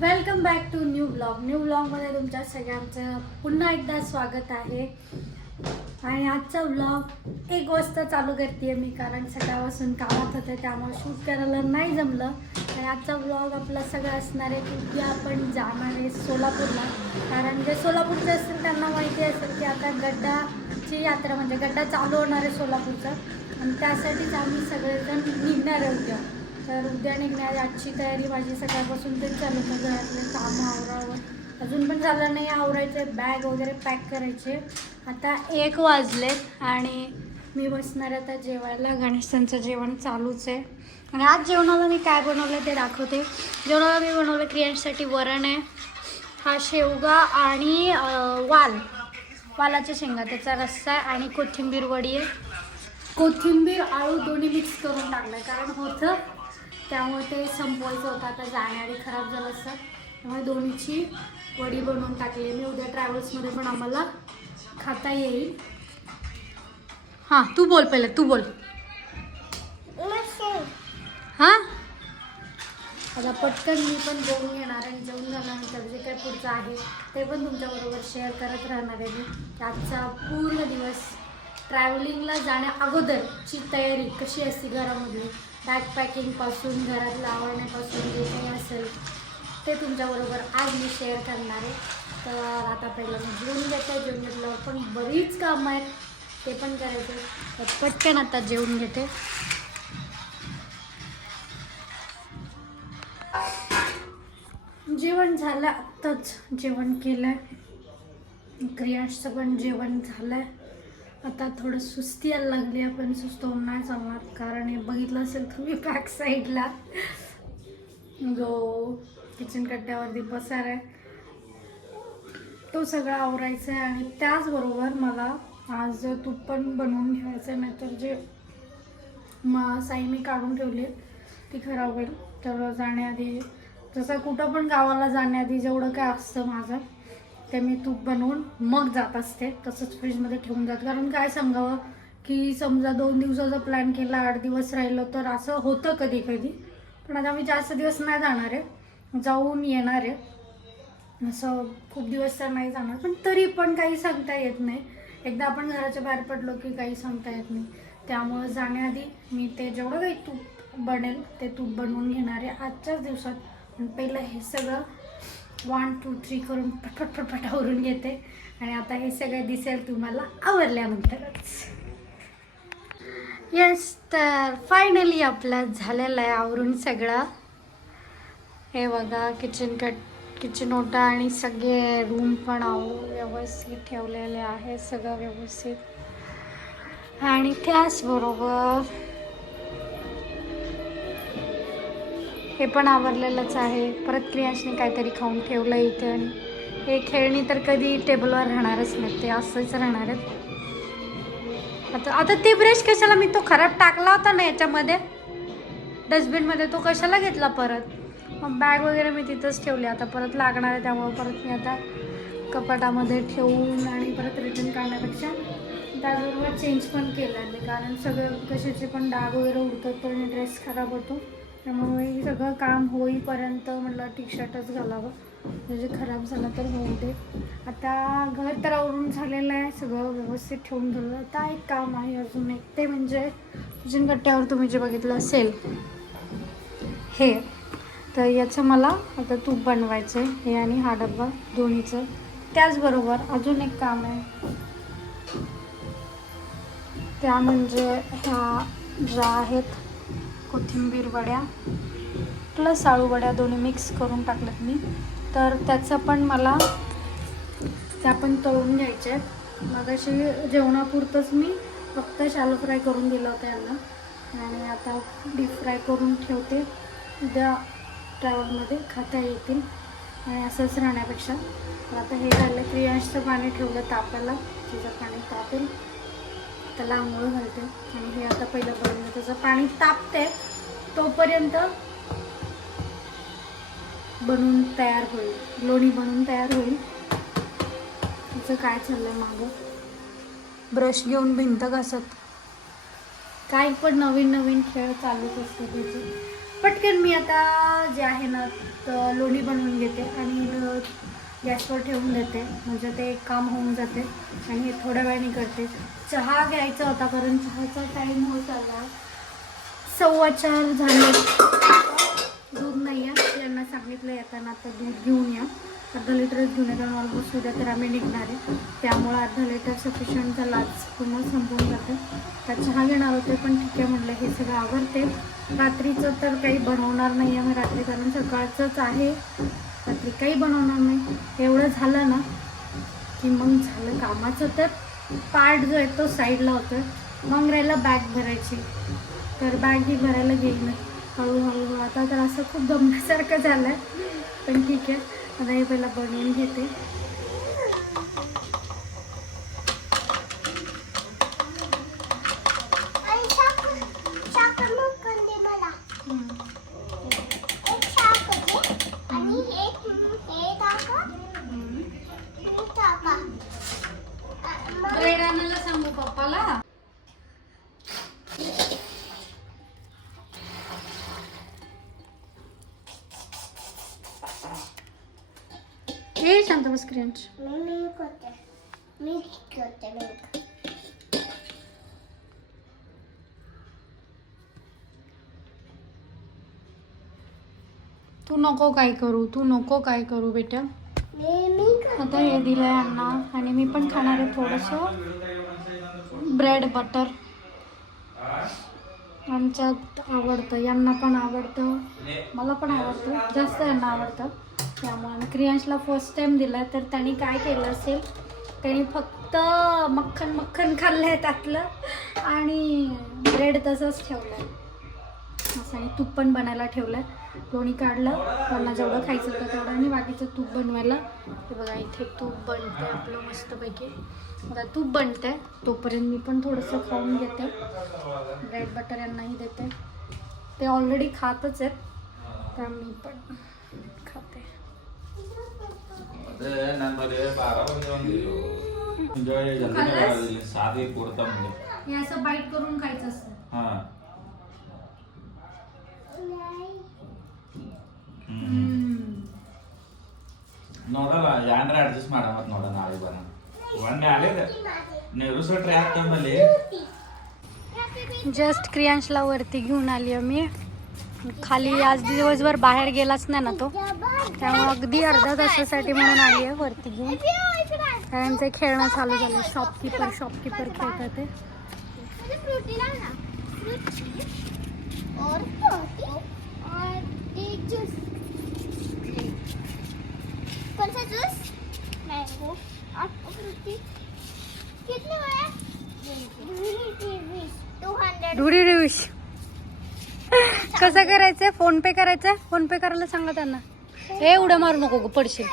Welcome back to new ब्लॉगमध्ये तुमच्या सगळ्यांचं पुन्हा एकदा स्वागत आहे. आणि आजचा ब्लॉग 1 वाजता चालू करते मी, कारण सकाळपासून कामात होते त्यामुळे शूट करायला नाही जमलं. आणि आजचा ब्लॉग आपला सगळं असणार आहे की उद्या आपण जाणार आहे सोलापूरला. कारण जे सोलापूरचे असतील त्यांना माहिती असेल की आता गड्डाची यात्रा म्हणजे गड्डा चालू होणार आहे सोलापूरचा, आणि त्यासाठीच आम्ही सगळेजण निघणार आहे उद्या. तर उद्या निघणार आजची तयारी माझी सकाळपासून तेच चालू होतं. घरातले कामं आवरावं अजून पण झालं नाही, आवरायचे, बॅग वगैरे पॅक करायचे. आता 1 वाजले आणि मी बसणार आता जेवायला. गणेशांचं जेवण चालूच आहे. आणि आज जेवणाला मी काय बनवलं ते दाखवते. जेवणाला मी बनवलं क्रियांसाठी वरण आहे, हा शेवगा आणि वालाच्या शेंगा त्याचा रस्सा आहे, आणि कोथिंबीर वडी आहे. कोथिंबीर आळू दोन्ही मिक्स करून टाकलं कारण होतं त्यामुळे ते संपवायचं होतं. आता जाण्याआधी खराब झालं असतं त्यामुळे दोन्हीची वडी बनवून टाकली मी. उद्या ट्रॅव्हल्समध्ये पण आम्हाला खाता येईल. हां तू बोल पहिलं, तू बोल. हां आता पटकन मी पण जेवून येणार आहे. जेवून झाल्यानंतर जे काही पुढचं आहे ते पण तुमच्याबरोबर शेअर करत राहणार आहे मी. आजचा पूर्ण दिवस ट्रॅव्हलिंगला जाण्या अगोदरची तयारी कशी असते घरामधली, बॅग पॅकिंगपासून घरातलं आवरण्यापासून जे काही असेल ते तुमच्याबरोबर आज मी शेअर करणार आहे. तर आता पहिलं मी जेवून घेते. जेवून घेतल्यावर पण बरीच कामं आहेत ते पण करायचे. तर पटकन आता जेवून घेते. जेवण झालं, आत्ताच जेवण केलं. क्रियांशचं पण जेवण झालं. आता थोडं सुस्ती यायला लागली आहे, पण सुस्त होऊन नाही चालणार. कारण हे बघितलं असेल तुम्ही बॅक साईडला जो किचन कट्ट्यावरती पसार आहे तो सगळा आवरायचा आहे. आणि त्याचबरोबर मला आज तूप पण बनवून घ्यायचं आहे, नाहीतर जे साई मी काढून ठेवली ती खराब होईल. तर जाण्याआधी जसं कुठं पण गावाला जाण्याआधी जेवढं काय असतं माझं ते मी तूप बनवून मग जात असते. तसंच फ्रीजमध्ये ठेवून जात. कारण काय सांगावं की समजा 2 दिवसाचा प्लॅन केला, 8 दिवस राहिलं तर असं होतं कधी कधी. पण आता मी जास्त दिवस नाही जाणार आहे, जाऊन येणार आहे. असं खूप दिवस तर नाही जाणार, पण तरी पण काही सांगता येत नाही. एकदा आपण घराच्या बाहेर पडलो की काही सांगता येत नाही. त्यामुळं जाण्याआधी मी ते जेवढं काही तूप बनेल ते तूप बनवून घेणार आहे आजच्याच दिवसात. आणि पहिलं हे सगळं 1 2 3 करून पटपट आवरून घेते. आणि आता हे सगळं दिसेल तुम्हाला आवरल्यानंतरच. येस, तर फायनली आपलं झालेलं आहे आवरून सगळं. हे बघा किचन ओटा आणि सगळे रूम पण व्यवस्थित ठेवलेले आहे, सगळं व्यवस्थित. आणि त्याचबरोबर हे पण आवरलेलंच आहे. परत क्रियांशने काहीतरी खाऊन ठेवलं इथे. आणि हे खेळणी तर कधी टेबलवर राहणारच नाही, ते असंच राहणार आहेत. आता ते ब्रश कशाला, मी तो खराब टाकला होता ना याच्यामध्ये डस्टबिनमध्ये, तो कशाला घेतला परत. मग बॅग वगैरे मी तिथंच ठेवली. आता परत लागणार आहे त्यामुळे परत मी आता कपाटामध्ये ठेवून आणि परत रिटर्न काढण्यापेक्षा त्याचबरोबर चेंज पण केलं आहे. कारण सगळं कशाचे पण डाग वगैरे उडतात पण ड्रेस खराब होतो. त्यामुळे सगळं काम होईपर्यंत म्हटलं टी शर्टच घालावं, म्हणजे खराब झालं तर होऊ दे. आता घर तर आवरून झालेलं आहे, सगळं व्यवस्थित ठेवून झालं. आता एक काम आहे अजून एक, ते म्हणजे किचन कट्ट्यावर तुम्ही जे बघितलं असेल हे, तर याचं मला आता तूप बनवायचं आहे, हे आणि हा डब्बा दोन्हीचं. त्याचबरोबर अजून एक काम आहे, त्या म्हणजे ह्या ज्या आहेत कोथिंबीर वड्या प्लस आळू वड्या दोन्ही मिक्स करून टाकल्यात मी. तर त्याचं पण मला त्या पण तळून घ्यायचे आहेत. मग अशी जेवणापुरतंच मी फक्त शॅलो फ्राय करून दिलं होतं यांना, आणि आता डीप फ्राय करून ठेवते. उद्या ट्रॅव्हलमध्ये खाता येतील आणि असंच राहण्यापेक्षा. तर आता हे झालं. क्रियांशचं पाणी ठेवलं तापायला, तिचं पाणी तापेल त्याला आंघोळ घालते. आणि हे आता पहिलं बनवलं, त्याचं पाणी तापते तोपर्यंत बनवून तयार होईल, लोणी बनवून तयार होईल. तिचं काय चाललंय मागं, ब्रश घेऊन भिंत घासत, काही पण नवीन नवीन खेळ चालूच असते त्याचे. पटकन मी आता जे आहे ना तर लोणी बनवून घेते आणि गॅसवर ठेवून देते, म्हणजे ते एक काम होऊन जाते आणि हे थोड्या वेळाने करते. चहा घ्यायचा होता कारण चहाचा टाईम होत आला, 4:15 झाले. दूध नाही आहे, यांना सांगितलं येताना आता दूध घेऊन या, अर्धा लिटरच घेऊन येतात. ऑलमोस्ट उद्या तर आम्ही निघणार आहे, त्यामुळं अर्धा लिटर सफिशियंट झाला, आज पूर्ण संपवून जाते. तर चहा घेणार होते पण ठीक आहे म्हटलं हे सगळं आवडते. रात्रीचं तर काही बनवणार नाही आहे मी रात्री, कारण सकाळचंच आहे, रात्री काही बनवणार नाही. एवढं झालं ना की मग झालं कामाचं. तर पार्ट जो आहे तो साईडला होतं, मग राहिला बॅग भरायची, तर बॅग ही भरायला घेईन हळूहळू. आता तर असं खूप दमण्यासारखं झालं आहे, पण ठीक आहे, आता हे पहिला बनवून घेते. ब्रेड आणायला सांगू पप्पाला. हे शांत बस क्रियांश. तू नको काय करू, तू नको काय करू बेटा. आता हे दिलंय अण्णा आणि मी पण खाणार आहे थोडंसं ब्रेड बटर. आमच्यात आवडतं, यांना पण आवडतं, मला पण आवडतं, जास्त यांना आवडतं. त्यामुळे क्रियांशला फर्स्ट टाइम दिला, तर त्यांनी काय केलं असेल, त्यांनी फक्त मक्खन खाल्लं आहे त्यातलं आणि ब्रेड तसंच ठेवलं आहे असं, आणि तूप पण बनायला ठेवलं आहे. लोणी काढलं, त्यांना जेवढं खायचं होतं तेवढं, आणि बाकीचं तूप बनवायला. ते बघा इथे तूप बनतं आहे आपलं मस्तपैकी. आता तूप बनतं आहे तोपर्यंत मी पण थोडंसं खाऊन घेते, ब्रेड बटर यांनाही देते. ते ऑलरेडी खातच आहेत, तर मी पण खाते. हे असं बाईट करून खायचं असतं. ನೋಡಲ್ಲ ಯಾನ್ರ ಅಡ್ಜಸ್ಟ್ ಮಾಡ ಮತ್ ನೋಡ ನಾಳೆ ಬರ ಒಂದೇ ಆಲೇದ नेहरू सर ट्रॅक तमले जस्ट क्रियांशला वरती घेऊन आली मी. खाली आज दिवसभर बाहेर गेलाच नाही ना तो, त्यामुळे अगदी अर्ध्या तासासाठी म्हणून आली आहे वरती घेऊन. त्यांचे खेळणं चालू झालं, शॉपकीपर खेळतात ते. कौन सा जूस? मैंगो और फ्रूटी कितने है? 200. धुरी रिविश कसं करायचंय? फोन पे करायचंय? फोन पे करायला सांगा त्यांना. हे उड्या मारू नको ग, पडशील.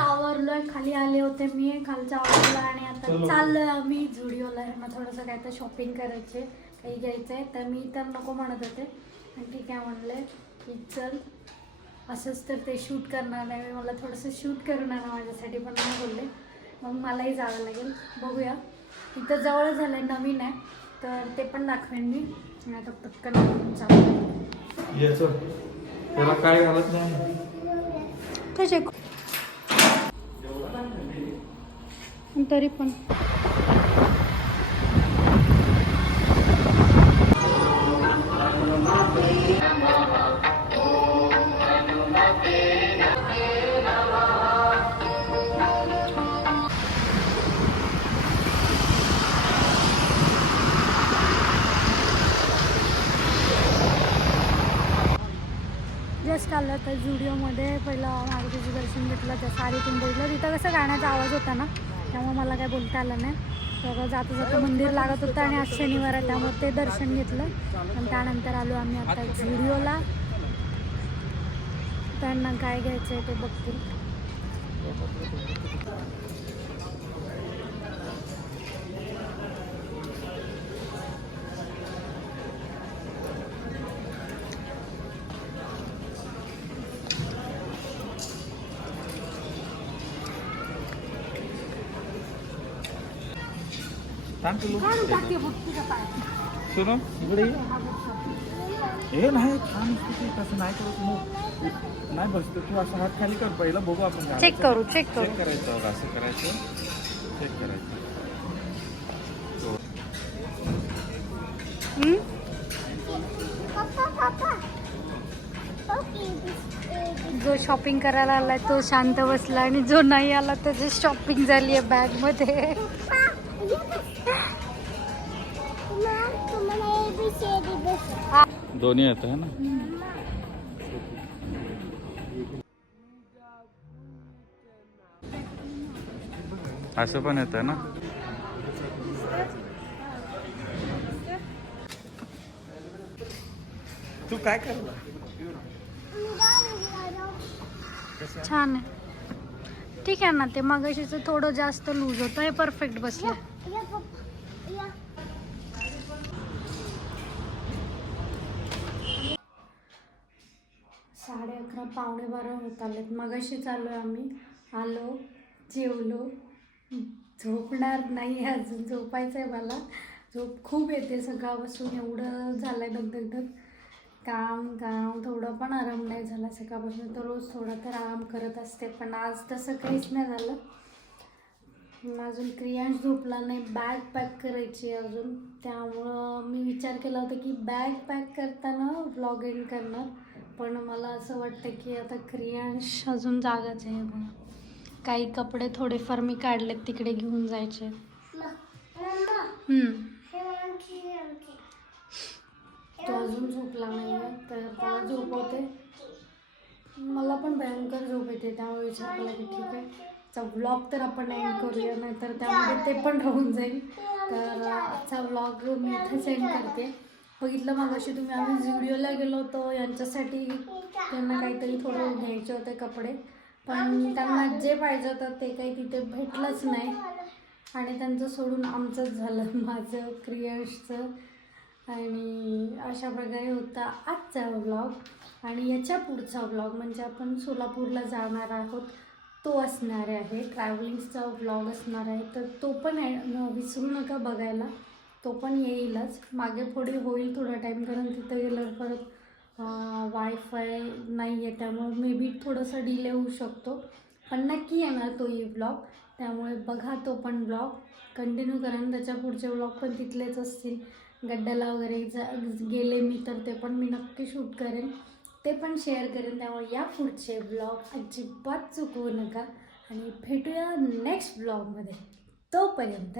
आवरलोय, खाली आले होते मी, खालचा आवरला आणि आता चाललोय आम्ही झुडिओला. मग थोडंसं काय तर शॉपिंग करायचे, काही घ्यायचंय, तर मी तर नको म्हणत होते, पण ठीक आहे म्हणले की चल. असंच तर ते शूट करणार नाही, मला थोडंसं शूट करून आणा माझ्यासाठी, पण नाही बोलले. मग मलाही जावं लागेल, बघूया. इथं जवळ झालंय, नवीन आहे, तर ते पण दाखवेन मी. आणि आता पटकन चालू त्याला काय घालत नाही कसे तरी पण. जस्ट आलं तर झुडिओमध्ये पहिलं मारुतीचं दर्शन घेतलं, जसं आरीतून बघितलं. तिथं कसं गाण्याचा आवाज होता ना, त्यामुळे मला काय बोलता आलं नाही. तर जाता जाता मंदिर लागत होतं आणि आज शनिवार आहे, त्यामुळे ते दर्शन घेतलं. आणि त्यानंतर आलो आम्ही आता झुडिओला. त्यांना काय घ्यायचं आहे ते बघतील. सांग तुला काढून टाकते बघ तुझ्या पायात. सुनो इकडे ये. हे नाही छान दिसते ते, तसं नाही करत मग नाही बसतो तू असं हात खाली कर पहिला बघू आपण चेक करू चेक करू. चेक करायचं बघ, असं करायचं चेक करायचं हो. हम्म? पप्पा ओके जो शॉपिंग करायला आलाय तो शांत बसला आणि जो नाही आला त्याची शॉपिंग झाली आहे बॅग मध्ये. तुम्हाला ABCD बस दोन्ही येतं है ना. असं पण येतं ना. तू काय करला छान आहे. ठीक आहे ना, ते मगाशीच थोडं जास्त लूज होतं, हे परफेक्ट बसलं. या पप्पा या 11:30 11:15 होत आलेत. मगाशी चालू आहे आम्ही. आलो, जेवलो, झोपणार नाही अजून, झोपायचं आहे मला. झोप खूप येते सकाळपासून, एवढं झालं आहे दगदगदग. काम थोडं पण आराम नाही झाला सकाळपासून. तर रोज थोडा तर आराम करत असते, पण आज तसं काहीच नाही झालं. अजून क्रियांश झोपला नाही, बॅग पॅक करायची अजून. त्यामुळं मी विचार केला होता की बॅग पॅक करताना व्लॉग एंड करणार, पण मला असं वाटतं की आता क्रियांश अजून जागाच आहे म्हणून काही कपडे थोडेफार मी काढलेत, तिकडे घेऊन जायचे. तो अजून झोपला नाही आहे, तर त्याला झोपवते. मला पण भयंकर झोप येते, त्यामुळे विचार केला की ठीक आहे व्लॉग तर आपण एंड करूया, नाहीतर त्यामध्ये ते पण राहून जाईल. तर आजचा व्लॉग मी इथेच एंड करते. बघितलं मगाशी तुम्ही, आम्ही झुडिओला गेलो होतो यांच्यासाठी, त्यांना काहीतरी थोडं घ्यायचे होते कपडे, पण त्यांना जे पाहिजे होतं ते काही तिथे भेटलंच नाही आणि त्यांचं सोडून आमचंच झालं, माझं क्रियांशचं. आणि अशा प्रकारे होता आजचा व्लॉग. आणि याच्या पुढचा व्लॉग म्हणजे आपण सोलापूरला जाणार आहोत, तो असणार आहे, ट्रॅव्हलिंगचा व्लॉग असणार आहे. तर तो पण विसरू नका बघायला, तो पण येईलच. मागे पुढे होईल थोडा टाईम, कारण तिथं गेल्यावर परत वायफाय नाही आहे, त्यामुळे मे बी थोडंसं डिले होऊ शकतो, पण नक्की येणार तोही व्लॉग. त्यामुळे बघा तो पण व्लॉग कंटिन्यू करा. त्याच्या पुढचे व्लॉग पण तिथलेच असतील. गड्ड्याला वगैरे गेले मी तर ते पण मी नक्की शूट करेन, ते पण शेअर करेन. त्यामुळे या पुढचे व्लॉग अजिबात चुकवू नका आणि भेटूया नेक्स्ट व्लॉगमध्ये. तोपर्यंत